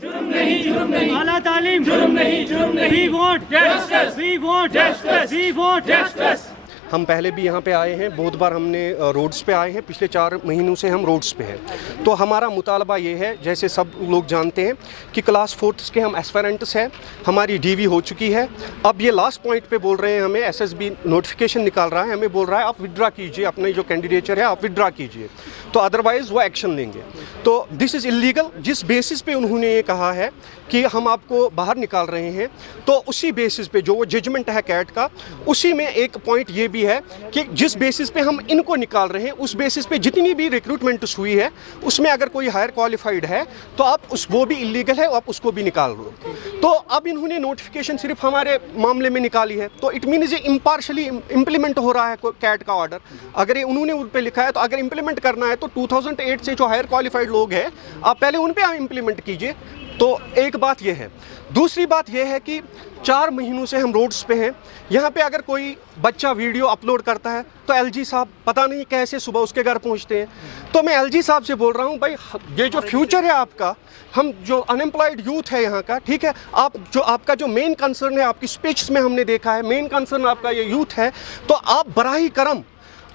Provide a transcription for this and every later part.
जुर्म नहीं, आला तालीम जुर्म नहीं, we want justice, we want justice, we want justice। हम पहले भी यहाँ पे आए हैं, बहुत बार हमने रोड्स पे आए हैं, पिछले 4 महीनों से हम रोड्स पे हैं। तो हमारा मुतालबा ये है, जैसे सब लोग जानते हैं कि क्लास 4 के हम एस्पिरेंट्स हैं, हमारी डीवी हो चुकी है। अब ये लास्ट पॉइंट पे बोल रहे हैं, हमें एसएसबी नोटिफिकेशन निकाल रहा है, हमें बोल रहा है आप विड्रा कीजिए, अपने जो कैंडिडेचर है आप विड्रा कीजिए, तो अदरवाइज़ वो एक्शन लेंगे। तो दिस इज़ इलीगल। जिस बेसिस पे उन्होंने ये कहा है कि हम आपको बाहर निकाल रहे हैं, तो उसी बेसिस पे जो वो जजमेंट है कैट का, उसी में एक पॉइंट ये भी है कि जिस बेसिस पे हम इनको निकाल रहे हैं, उस बेसिस पे जितनी भी रिक्रूटमेंट हुई है उसमें अगर कोई हायर क्वालिफाइड है तो आप वो भी इलीगल है, आप उसको भी निकाल दो। तो अब इन्होंने नोटिफिकेशन सिर्फ हमारे मामले में निकाली है, तो इट मीन्स ये इम्पार्शली इम्प्लीमेंट हो रहा है कैट का ऑर्डर। अगर ये उन्होंने उन पर लिखा है, तो अगर इम्प्लीमेंट करना है तो 2008 से जो हायर क्वालिफाइड लोग हैं आप पहले उन पर इम्प्लीमेंट कीजिए। तो एक बात यह है। दूसरी बात यह है कि 4 महीनों से हम रोड्स पे हैं। यहाँ पे अगर कोई बच्चा वीडियो अपलोड करता है तो एलजी साहब पता नहीं कैसे सुबह उसके घर पहुँचते हैं। तो मैं एलजी साहब से बोल रहा हूँ, भाई ये जो फ्यूचर है आपका, हम जो अनएम्प्लॉयड यूथ है यहाँ का, ठीक है, आप जो आपका जो मेन कंसर्न है, आपकी स्पीच में हमने देखा है मेन कंसर्न आपका ये यूथ है, तो आप बराही करम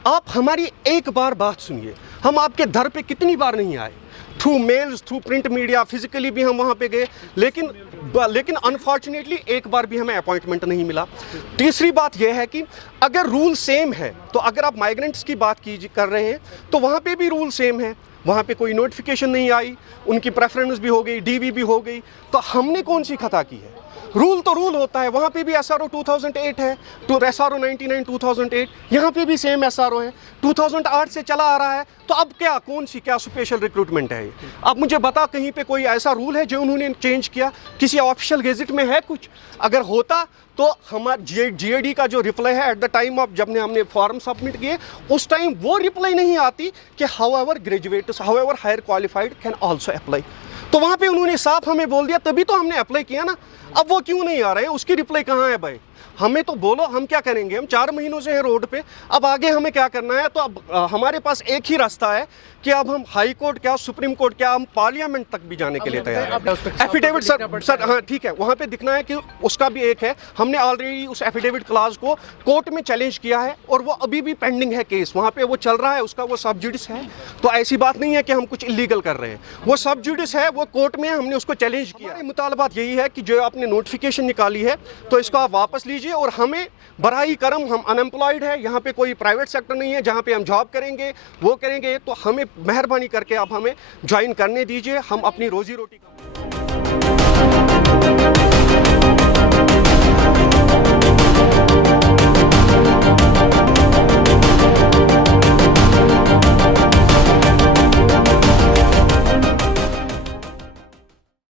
आप हमारी एक बार बात सुनिए। हम आपके दर पे कितनी बार नहीं आए, through mails, through print media, physically भी हम वहाँ पे गए, लेकिन अनफॉर्चुनेटली एक बार भी हमें अपॉइंटमेंट नहीं मिला। तीसरी बात यह है कि अगर रूल सेम है, तो अगर आप माइग्रेंट्स की बात कर रहे हैं तो वहाँ पे भी रूल सेम है, वहाँ पे कोई नोटिफिकेशन नहीं आई, उनकी प्रेफरेंस भी हो गई, डीवी भी हो गई, तो हमने कौन सी खता की है? रूल तो रूल होता है। वहाँ पे भी एसआरओ 2008 है, तो एसआरओ 99 2008, यहाँ पे भी सेम एसआरओ है, 2008 से चला आ रहा है। तो अब क्या स्पेशल रिक्रूटमेंट है ये? अब मुझे बता, कहीं पे कोई ऐसा रूल है जो उन्होंने चेंज किया? किसी ऑफिशियल गेजेट में है कुछ? अगर होता तो हमारे जीएडी का जो रिप्लाई है एट द टाइम ऑफ जब हमने फॉर्म सबमिट किए, उस टाइम वो रिप्लाई नहीं आती कि however graduates, however higher qualified can also apply. तो वहाँ पे उन्होंने साफ हमें बोल दिया, तभी तो हमने अप्लाई किया ना। अब वो क्यों नहीं आ रहे हैं? उसकी रिप्लाई कहाँ है भाई? हमें तो बोलो, हम क्या करेंगे? हम 4 महीनों से हैं रोड पे, अब आगे हमें क्या करना है? तो अब हमारे पास एक ही रास्ता है कि अब हम हाई कोर्ट क्या, सुप्रीम कोर्ट क्या, हम पार्लियामेंट तक भी जाने के लिए तैयार हैं। एफिडेविट सर हाँ ठीक है, वहाँ पे दिखना है कि उसका भी एक है। हमने ऑलरेडी उस एफिडेविट क्लास को कोर्ट में चैलेंज किया है और वो अभी भी पेंडिंग है केस, वहाँ पे वो चल रहा है, उसका वो सब जुडिस है। तो ऐसी बात नहीं है कि हम कुछ इलीगल कर रहे हैं, वो सब जुडिस है, वो कोर्ट में हमने उसको चैलेंज किया। हमारी मुतालबात यही है कि जो आपने नोटिफिकेशन निकाली है तो इसको आप वापस लीजिए, और हमें बराही करम, हम अनएम्प्लॉयड है, यहाँ पे कोई प्राइवेट सेक्टर नहीं है जहाँ पे हम जॉब करेंगे, वो करेंगे, तो हमें मेहरबानी करके आप हमें ज्वाइन करने दीजिए, हम अपनी रोजी रोटी